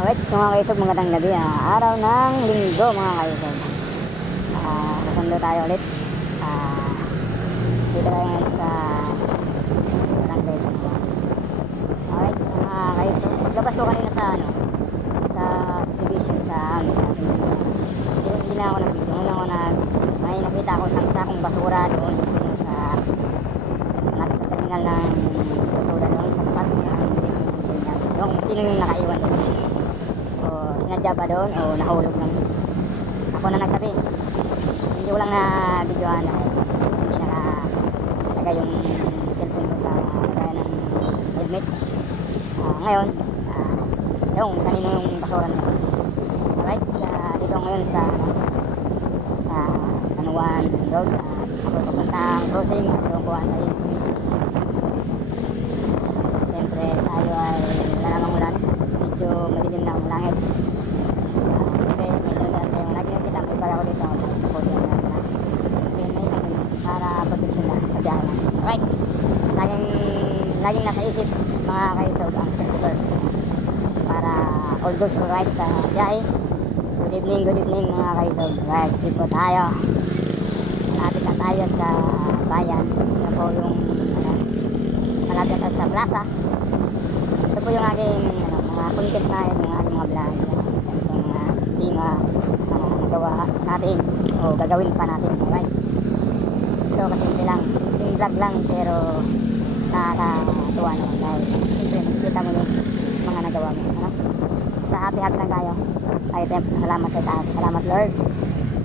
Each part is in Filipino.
Alright, so mga kaisog, magandang gabi. Araw ng linggo mga kaisog. Kasundo tayo ulit. Dito tayo ngayon sa barangay sa mga. Alright, mga kaisog. Paglabas ko kanina sa sa subdivision sa amin. Hindi na ako nag-video. May nakita ako isang sakong basura doon sa malapit sa terminal ng tutula doon sa tapat ng yung sino yung nakaiwan doon. Sinadya ba doon o nahulog lang? Ako na nagsabi. Hindi ko lang na videoan dahil hindi nakalagay yung cellphone ko sa kaya ng helmet. Ngayon, yung kanino yung basura na. Alright, dito ngayon sa San Juan Road. Ako papuntang crossing at yung kuhaan tayo. Siyempre tayo ay wala namang ulan. Medyo madilim na ang langit. Right, laging nasa isip mga kaisog ang safety first para all those who ride sa biyahe. Good evening mga kaisog. Right, sit po tayo. Malapit na tayo sa bayan. Ito po yung malapit na sa plaza. Ito po yung aking mga content na yun, yung aking mga vlog. Ito mga sistema nagawa natin o gagawin pa natin. Right, ito kasi hindi lang yung vlog lang pero nakakatuwa naman dahil siyempre nakikita mo yung mga nagawa mo, basta happy lang tayo. Salamat sa taas, salamat Lord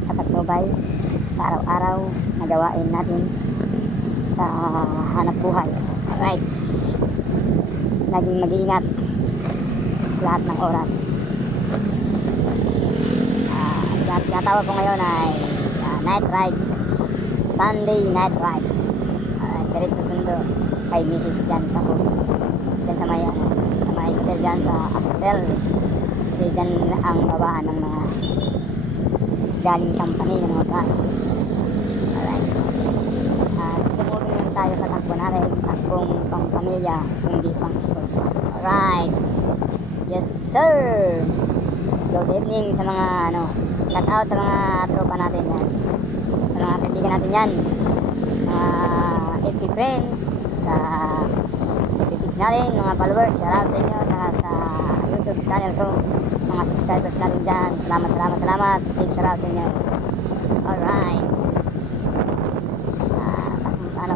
sa patnubay sa araw-araw na gawain natin sa hanap buhay. Alright, laging mag-iingat lahat ng oras. Tinatawag ko ngayon ay night rides, Sunday night rides. Diretso sundo kay Mrs. dyan sa may hotel dyan sa hotel. Kasi dyan ang babaan ng mga galing company ng mga bus. Alright, tumulong lang tayo sa takbo natin at kung pang pamilya hindi pang sports. Alright, yes sir. Good evening sa mga shout out sa mga tropa natin yan, sa mga kaibigan natin yan, FB friends, sa FB page natin, mga followers, shout out sa inyo, saka sa YouTube channel ko, mga subscribers natin dyan, salamat, big shout out sa inyo. Alright,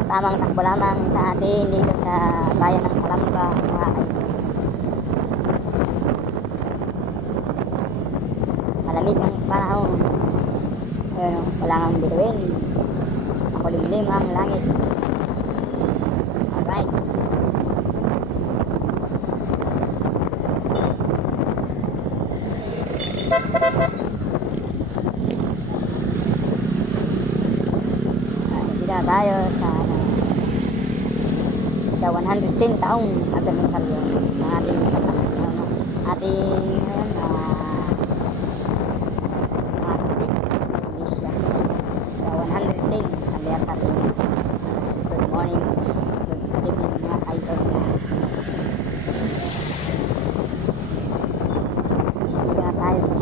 tamang takbo lamang sa atin dito sa bayan ng Kalamba mga kaisog. Malamig ng panahon, wala kang bituin, makulimlim ang langit. Alright, kita tayo sa 110 taong anibersaryo ng ating Good morning, good evening mga kaisog. Dito na tayo sa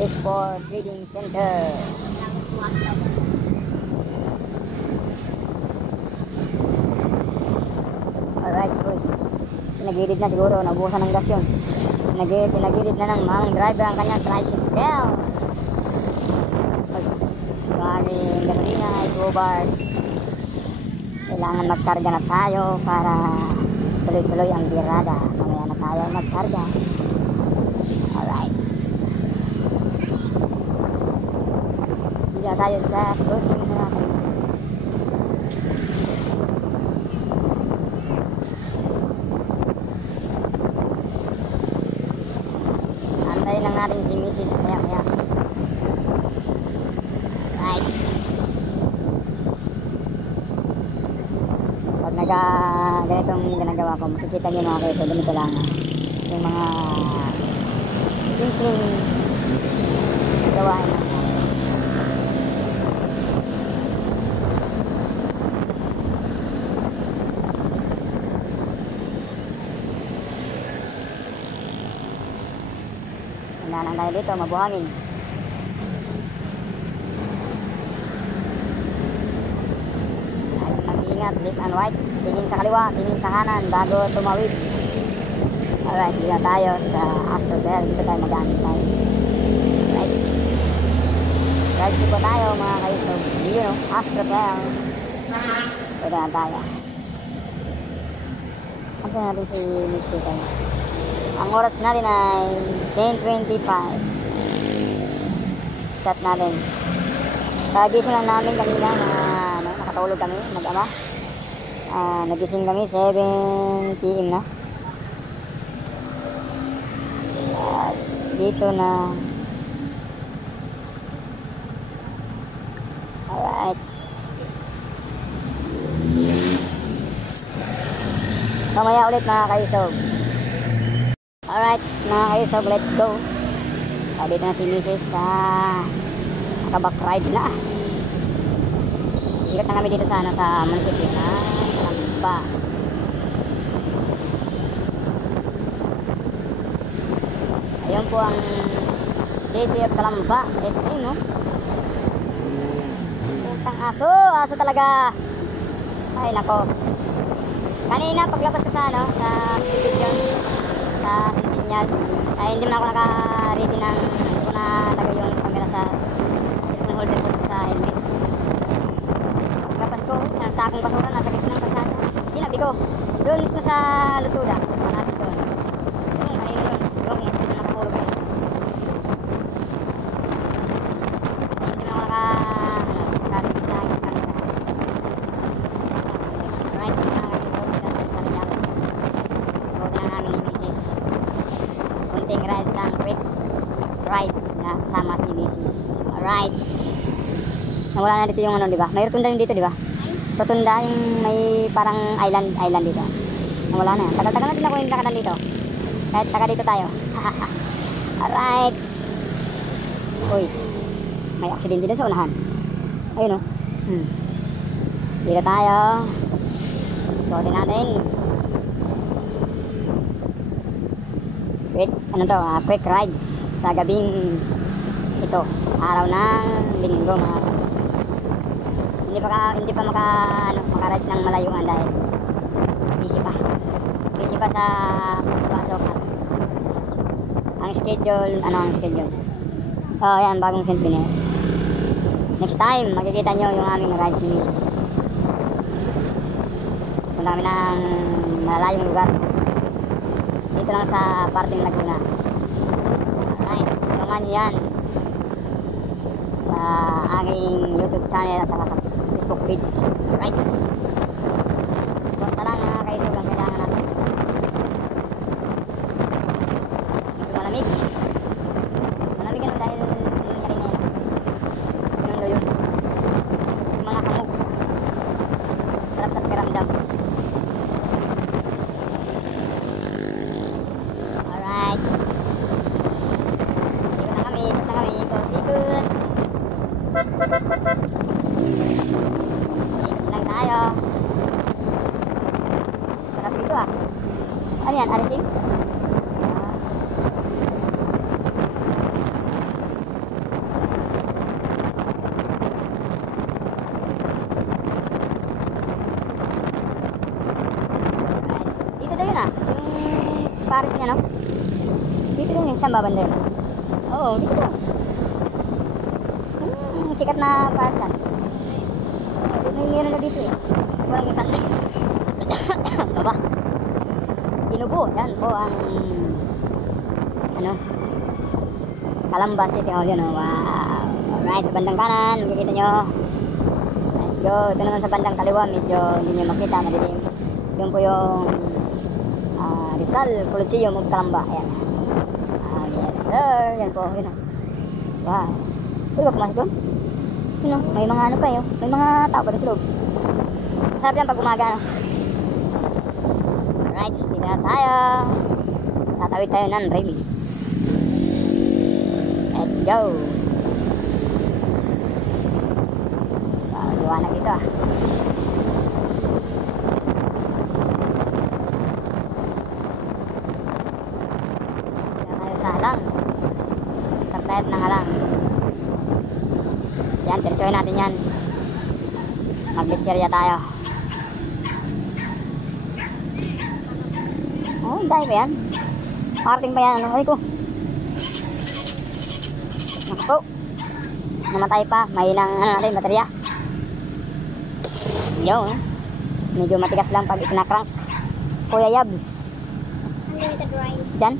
S4 Trading Center. Alright, good. Pinagilid na siguro, nabuhusan ng gas yun. Pinagilid na ng mga driver ang kanyang tricycle. Yung aking gasolina ay 2 bars. Kailangan magkarga na tayo para tuloy-tuloy ang birada. Mamaya na tayo magkarga. Alright, dito tayo sa closing na natin. Antayin lang natin si Mrs. maya. Right, pag ganitong ginagawa ko, makikita nyo mga kayo, ganito lang yung mga simpleng gawain lang. Kanan tayo dito, mabuhangin. Mag-iingat, left and right. Tingin sa kaliwa, tingin sa kanan bago tumawid. Alright, dito tayo sa Astro Bell. Dito tayo magamit tayo. Alright. Right po tayo mga kayo. Dito, Astro Bell. Pwede na tayo. Ano natin si Miss Chicken? Ang oras natin ay 10:25. Chat natin. Kagising lang namin kanina na nakatulog kami, mag-ama. Nagising kami 7 PM na. Dito na. Alright. Mamaya ulit mga kaisog. Alright mga kaisog, let's go. Dito na si Mrs. Nakaback ride na. Ikot na kami dito sa munisipyo na Kalamba. Ayun po ang City of Kalamba. SA, no? Putang aso talaga. Ay nako. Kanina paglabas ko sa sa station, sa signal, ay hindi na ako naka-ready ng hindi ko na lagay yung camera sa holder ko sa helmet. Paglabas ko, sa sakong basura, nasa gitna ng kalsada. Ginabi ko, doon mismo sa Lutuda, malapit doon. Kanino yun, yung nakahulog yun. Ay hindi na ako naka-ready sa camera. Right, sa mga kalisog, dito sa Riyak. Road na namin ni Mrs. Kunting rides lang, quick ride na kasama si Mrs. Alright. Nawala na dito yung di ba? May rotunda yung dito, di ba? Rotunda yung may parang island dito. Nawala na. Tagal-tagal na din ako yung nakadaan dito. Kahit taga dito tayo. Alright. Uy. May aksidente din sa unahan. Ayun o. Dito tayo. Suotin natin. Quick rides sa gabing ito, araw ng linggo mga hindi pa maka-rides ng malayuan dahil busy pa sa pasok. Ang schedule, yan, bagong St. Binair. Next time makikita nyo yung aming rides ni Mrs. Punta kami ng malayong lugar dito lang sa parting Laguna. Alright, tulungan nyo yan sa aking YouTube channel at saka sa Facebook page. Right. Punta lang mga kaisog ang kailangan natin. Medyo malamig. Malamig yan dahil yun kanina yun. Pinundo yun. Yung mga kamog. Sarap sa pakiramdam. Alright. Ikot na kami. Ikot. Ikot lang tayo. Sarap dito ah. Ano yan? Arising? Dito daw yun ah. Yung paris niya no? Dito daw yun. Saan babanda yun? Oo, dito daw. Sikat na parisan. Meron na dito eh. Walang isang ito ba? Inubo. Yan po ang Kalamba City Hall yun. Wow. Alright, sa bandang kanan makikita nyo. Let's go. Ito naman sa bandang kaliwa medyo hindi nyo makita, madilim. Yun po yung Rizal Coliseum of Kalamba. Ayan. Yes sir. Yan po. Yun. Wow. Pwede ba pumasok doon? May mga pa yun. May mga tao pa doon sa loob. Masarap yan pag umaga. Alright, dito na tayo. Tatawid tayo ng release. Let's go. Liwanag dito ah. Dito tayo sa halang. diretsuhin natin yan. Magbitserya tayo. Oh, dahil ba yan? Parating ba yan? Ano ko? Naku po. Namatay pa. Mahinang natin, baterya. Yo, medyo matigas lang pag itinakrank. Kuya Yabs. Unlimited rides. Diyan?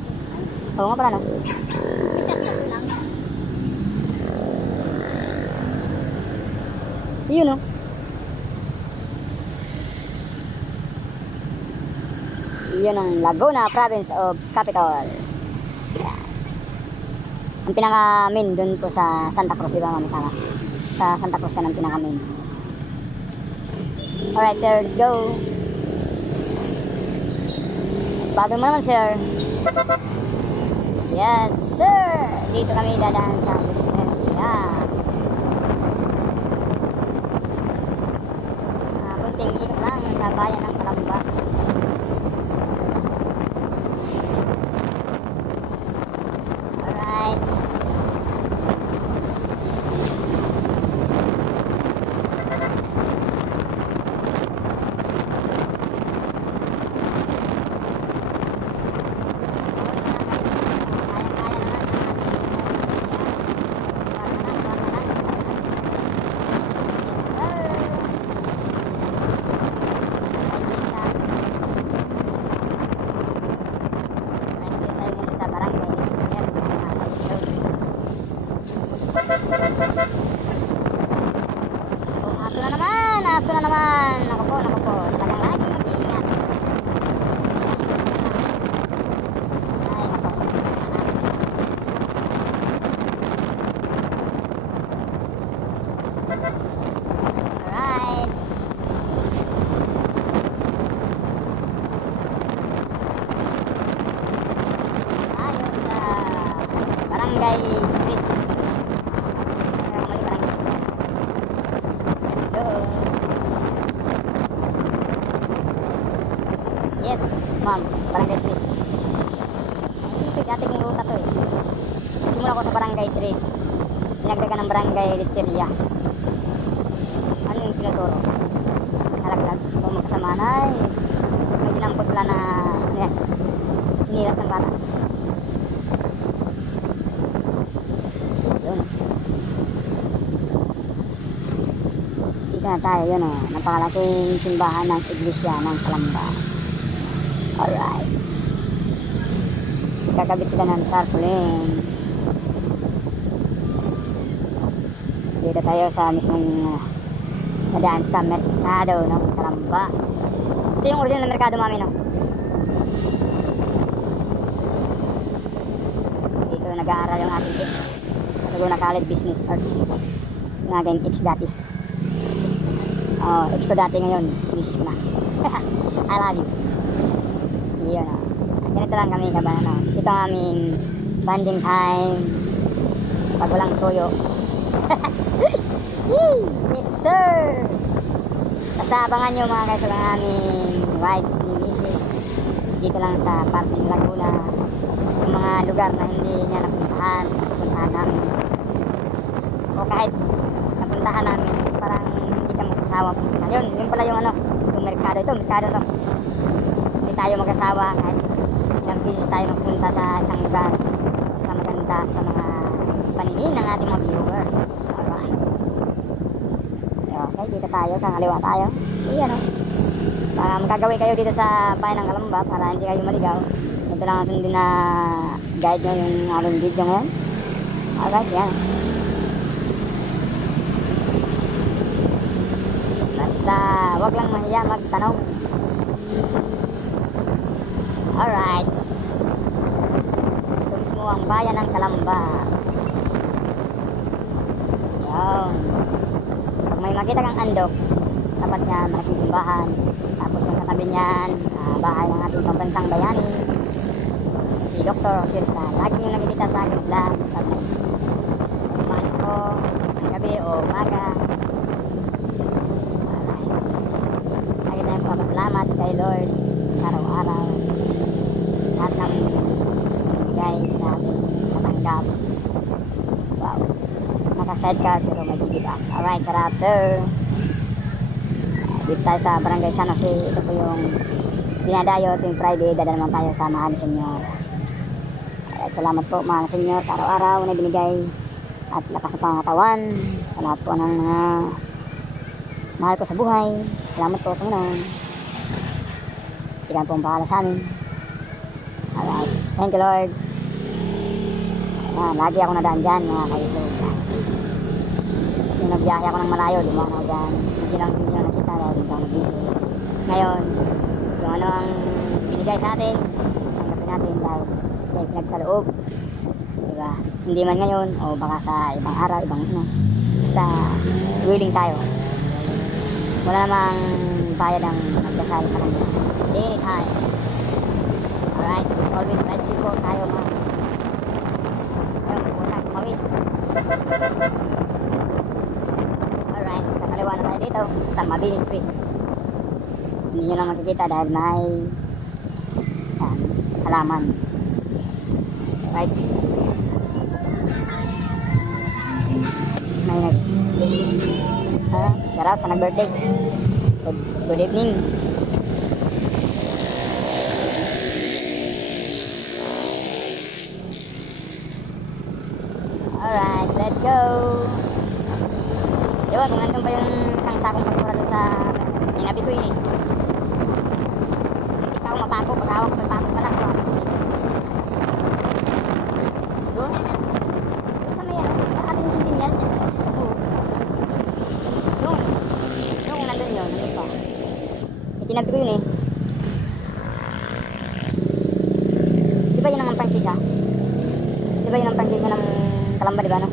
Oo nga pala, no? Lang. Yun, no? Yun ang Laguna Province of Capital. Ang pinaka-main dun po sa Santa Cruz, diba mami? Tama. Sa Santa Cruz ka ng pinaka-main. Alright, sir, let's go. Bago mo naman, sir. Yes, sir. Dito kami dadaan sa Budiseria. Kunting ikot lang sa bayan ng Calamba. Alright. Aso na naman. Naku po. Talagang lagi mag-iingat. Ay, naku. Alright. Tayo sa Barangay Chris. Yes, ma'am. Barangay 3. Silipid, ating ruta to eh. Simula ko sa Barangay 3. Pinagdagan ng Barangay Litzeria. Ano yung pinaturo? Nalaglag. Kung magkasama na ay may dinampot pala na ano yan, sinilas ng bata. Yun. Dito na tayo, yun o. Napakalaking simbahan ng Iglesia ng Calamba. Alright. Kakabit sila ng tarpaulin. Dito tayo sa mismong nadaan sa merkado ng Calamba. Ito yung original na merkado mami, no? Dito nag-aaral yung ating ex sa Laguna College Business Arts. Yung aking ex dati. Ex ko dati, ngayon misis ko na. I love you. Yun o. Ganito lang kami kabayan o. Ito ang aming bonding time pag walang toyo. Yes sir. Basta abangan nyo mga guys ang aming rides ni Mrs. Dito lang sa parking Laguna. Yung mga lugar na hindi niya napuntahan namin. O kahit napuntahan namin, parang hindi ka magsasawa pumunta. Yun pala yung ano, yung merkado ito, merkado to. Hindi tayo mag-asawa kahit ilang beses tayo magpunta sa isang lugar. Basta maganda sa mga paningin ng ating mga viewers. Alright. Okay, dito tayo, kakaliwa tayo. Ayan o. Para magagawin kayo dito sa bayan ng Calamba para hindi kayo maligaw. Ito lang ang sundin na guide nyo yung aking video ngayon. Alright, yan. Basta wag lang mahiya magtanong. Alright. Ito mismo ang bayan ng Calamba. Yan. Pag may makita kang andok, tapat niya malaking simbahan. Tapos yung katabi niyan, bahay ng ating pambansang bayani, si Dr. Sirsa. Lagi yung nakikita sa akin vlog. Pag umalis ko, gabi o umaga. Alright. Lagi tayong papasalamat kay Lord araw-araw. Lahat ng bigay sa ating matanggap. Wow. sidecar pero may gigit box. Alright, sarap sir. Dito tayo sa Barangay San Jose. Ito po yung dinadayo tuwing Friday. Dadala naman tayo sa mahal senyor. At salamat po mahal senyor sa araw-araw na binigay at lakas ng pangatawan sa lahat po ng mga mahal ko sa buhay. Salamat po Panginoon. Ilan po ang bahala sa amin. Alright, thank you Lord. Ayan, lagi ako nadaan dyan mga kaisog. Yung nagbiyahe ako ng malayo, dumaan ako dyan. Hindi lang nakita dahil hindi ako nag-video. Ngayon, yung ano ang binigay sa atin, tanggapin natin dahil pinagkaloob. Diba? Hindi man ngayon o baka sa ibang araw, ibang ano. Basta willing tayo. Wala namang bayad ang magdasal sa kanya. Anytime. Alright, always right po tayo mga. Ayun, pupunta, kumawin. Alright, kakaliwa na tayo dito sa Mabini Street. Hindi nyo lang makikita dahil may halaman. Right. May sarap sa nag-birthday. Good evening. Alright, let's go. Yun, kung nandun pa yung isang sakong pagkura dun sa inabi ko yun eh. Hindi pa ako mapako, pag-awak ko mapako pala ko. Doon? Doon sa may ano, sa ating Centennial. Doon. Doon kung nandun yun, nandun pa. Itinabi ko yun eh. Di ba yun ang Francesa? Di ba yun ang Francesa ng Kalamba, di ba no?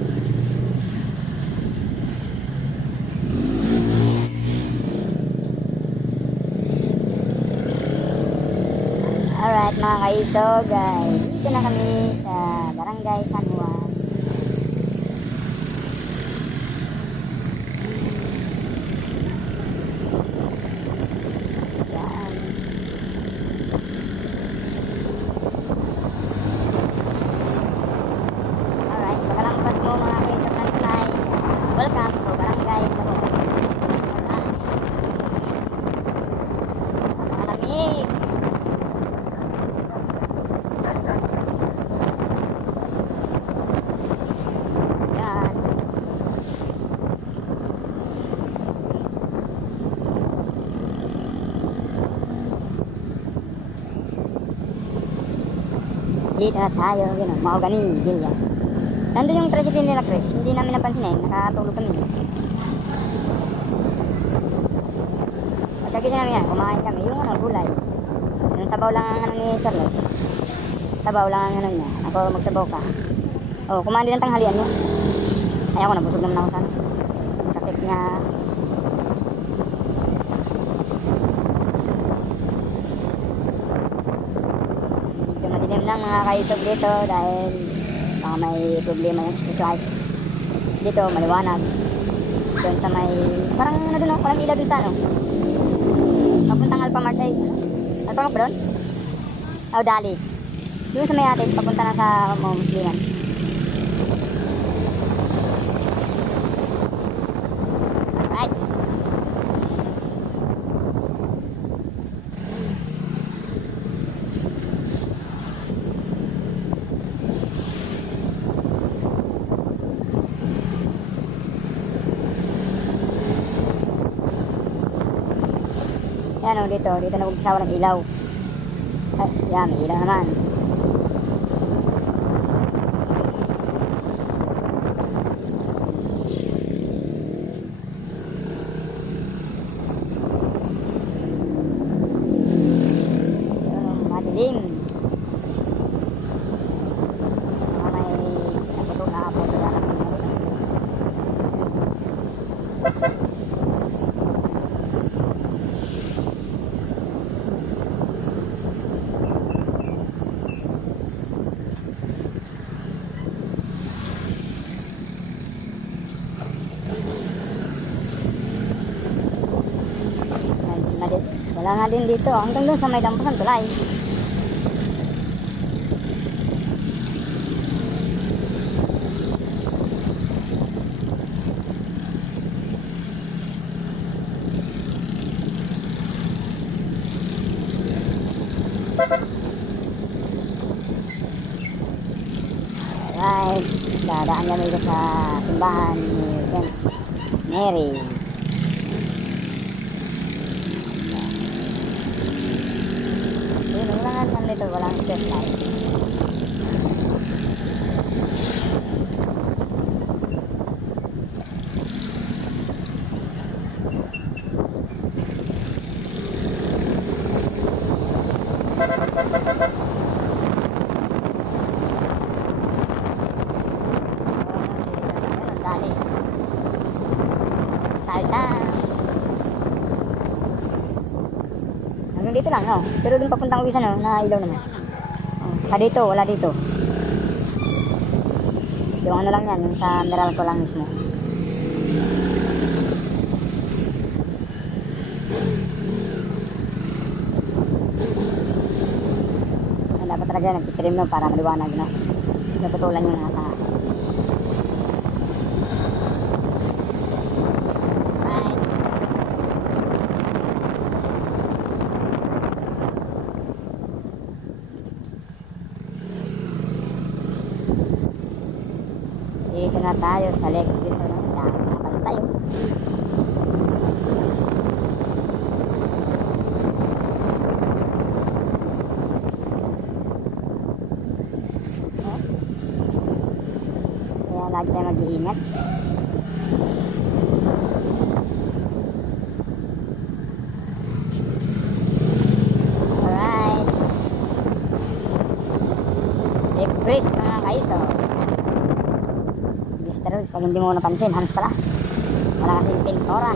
Alright mga kaisog, guys, dito na kami sa Barangay San Juan. Yan. Alright, pagkalampas mo mga kaisog ng tulay. Welcome to Barangay San Juan. Malamig. Dito na tayo, yun o, Mahogany Villas. Nandun yung tricycle nila Chris, hindi namin napansin eh, nakatulog kami. Pagkagising namin yan, kumain kami, yung ano, gulay. Yung sabaw lang ang ano ni Charlotte. Sabaw lang ang ano niya, ako magsabaw ka. O, kumain din ang tanghalian niya. Ay ako, nabusog naman ako sana. Sakit niya. Madilim lang mga kaisog dito dahil baka may problema yung street light. Dito maliwanag. Doon sa may parang ano doon, walang ilaw doon sa ano, papuntang Alphamart ay Alphamart ba doon? O Dali. Doon sa may atin papunta na sa Musliman. Alright. Yan o, dito nagugsawa ng ilaw. Ay, yan, may ilaw naman. Yan, madilim. May naputok na po sa dalang mga dito. Wala nga din dito hanggang doon sa may dampasan tulay. Alright, dadaan kami dito sa simbahan ni Saint Mary. Yun lang naman dito, walang stress light. Hanggang dito lang, no? Pero dun papuntang uwisan, no? Na ilaw naman. Saka dito, wala dito. Yung ano lang yan, yung sa Meralco lang mismo. Dapat talaga nagtitrim, no? Para maliwanag, no? Naputulan yung nasa. Dito na tayo sa lake. Dito na tayo. Kaya lagi tayo mag-iingat. Alright. Deep breeze mga kaiso. Terus pag hindi mo napansin, hands pala. Wala kasing pintora.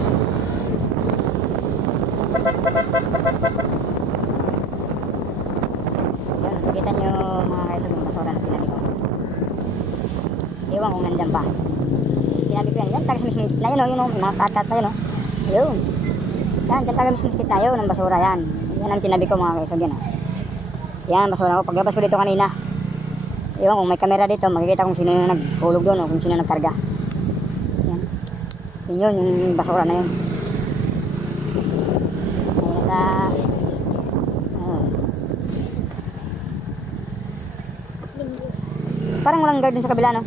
Yun, nakikita nyo mga kaiso yung basura na tinabi ko. Ewan kung nandyan pa. Tinabi ko yan. Yan, tagas mismo na yun, yun, mga katat na yun. Ayun. Yan, dyan tagas mismo tayo ng basura yan. Yan ang tinabi ko mga kaiso yan. Yan, basura ko. Paglabas ko dito kanina. Ewan kung may camera dito, makikita kung sino yung naghulog doon o kung sino nagkarga. Yan. Yun, yung basura na yun. Ayun sa... Parang walang guard dun sa kabila, no?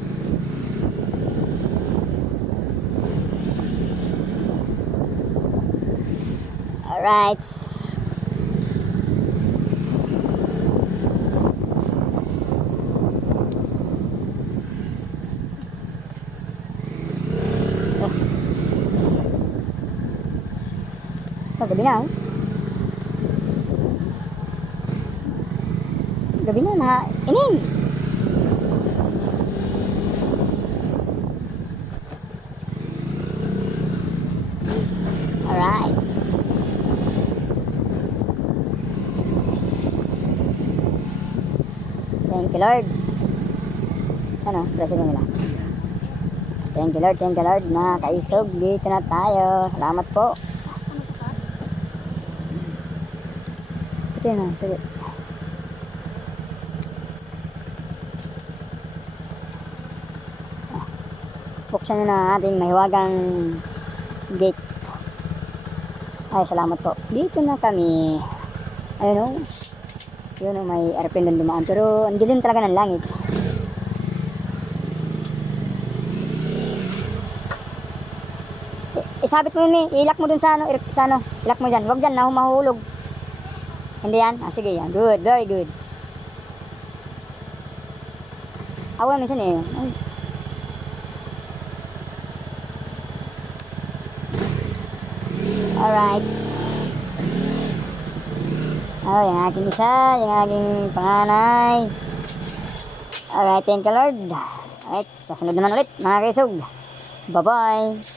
Alright. Gabi na, oh. Gabi na, inin. Alright. Thank you, Lord. Ano, blessing nila. Thank you, Lord, mga kaisog. Dito na tayo. Salamat po. Na, sige. Buksan nyo na ating mahiwagang gate. Ay, salamat po. Dito na kami. Ayun o. Yun o, may airplane doon dumaan. Pero ang dilim talaga ng langit. Isabit mo yun, ilak mo dun sa ano, ilak mo dyan. Huwag dyan, mahulog. Hindi yan? Ah, sige yan. Good, very good. Awa minsan eh. Ay. Alright. Oh, yung aking isa, yung aking panganay. Alright, thank you Lord. Alright, sasunod naman ulit mga kaisog. Bye-bye.